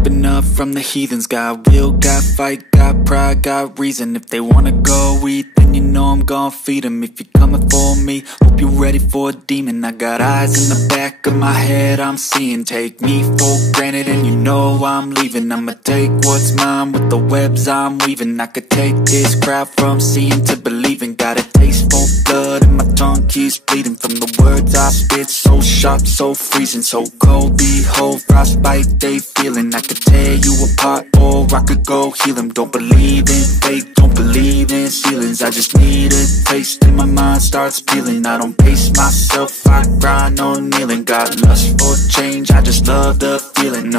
creeping up from the heathens. Got will, got fight, got pride, got reason. If they wanna go eat, then you know I'm gon' feed them. If you're coming for me, hope you're ready for a demon. I got eyes in the back of my head, I'm seeing. Take me for granted and you know I'm leaving. I'ma take what's mine with the webs I'm weaving. I could take this crowd from seeing to believing. Got a taste for blood and my tongue keeps bleeding from the words I spit. So sharp, so freezing, so cold. Behold, frostbite they feeling. I could tear you apart or I could go heal them. Don't believe in fate, don't believe in ceilings. I just need a taste and my mind starts peeling. I don't pace myself, I grind on kneeling. Got lust for change, I just love the feeling.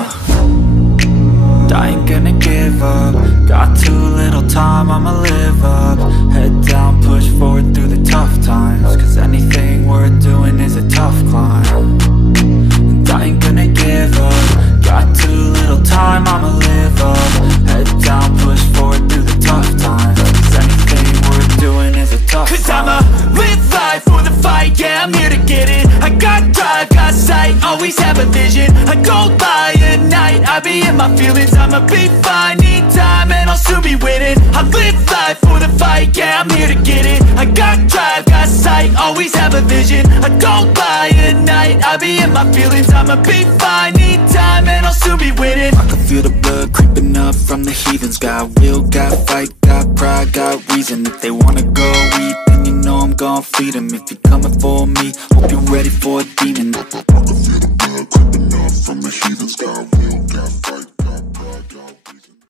I ain't gonna give up. Got too little time, I'ma live up. Head down, push forward through the tough times. Cause anything worth doing is a tough climb. And I ain't gonna give up. Got too little time, I'ma live up. Head down, push forward through the tough times. Cause anything worth doing is a tough climb. Cause I'ma live life for the fight, yeah, I'm here to get it. I got drive, got sight, always have a vision. I don't lie at night, I be in my feelings. I'ma be fine, need time and I'll soon be winning. I live life for the fight, yeah, I'm here to get it. I got drive, got sight, always have a vision. I don't lie at night, I be in my feelings. I'ma be fine, need time and I'll soon be winning. I can feel the blood creeping up from the heathens. Got will, got fight, got pride, got reason. If they wanna go eat, then you know I'm gon' feed them. If you're coming for me, hope you're ready for a demon.